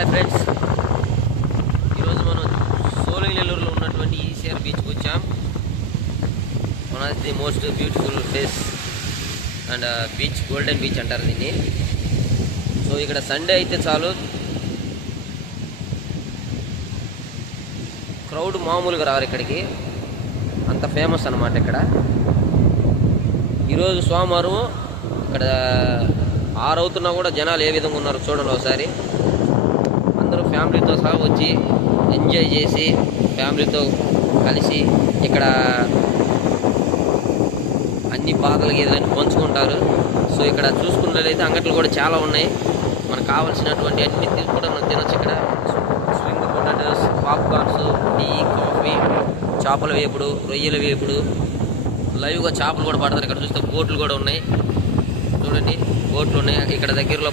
Hi friends, ఈరోజు మనం సోలింగనెల్లూరులో ఉన్నటువంటి ఈసీఆర్ బీచ్కి వచ్చాం. One of the most beautiful place and beach, golden beach అంటారు దీన్ని. సో ఇక్కడ సండే అయితే చాలు, క్రౌడ్ మామూలుగా రారు ఇక్కడికి, అంత ఫేమస్ అన్నమాట ఇక్కడ. ఈరోజు సోమవారం, ఇక్కడ 6 అవుతున్నా కూడా జనాలు ఏ విధంగా ఉన్నారో చూడండి ఒకసారి. అందరూ ఫ్యామిలీతో సహా వచ్చి ఎంజాయ్ చేసి ఫ్యామిలీతో కలిసి ఇక్కడ అన్ని బాధలు గీదలని పంచుకుంటారు. సో ఇక్కడ చూసుకున్నట్లయితే అంగట్లు కూడా చాలా ఉన్నాయి, మనకు కావాల్సినటువంటి అన్ని కూడా మనం తినొచ్చు. ఇక్కడ spring potatoes, popcorns, tea, coffee, చేపల వేపుడు, రొయ్యల వేపుడు, లైవ్గా చేపలు కూడా పడతారు. ఇక్కడ చూస్తే బోట్లు కూడా ఉన్నాయి, చూడండి బోట్లు ఉన్నాయి. ఇక్కడ దగ్గరలో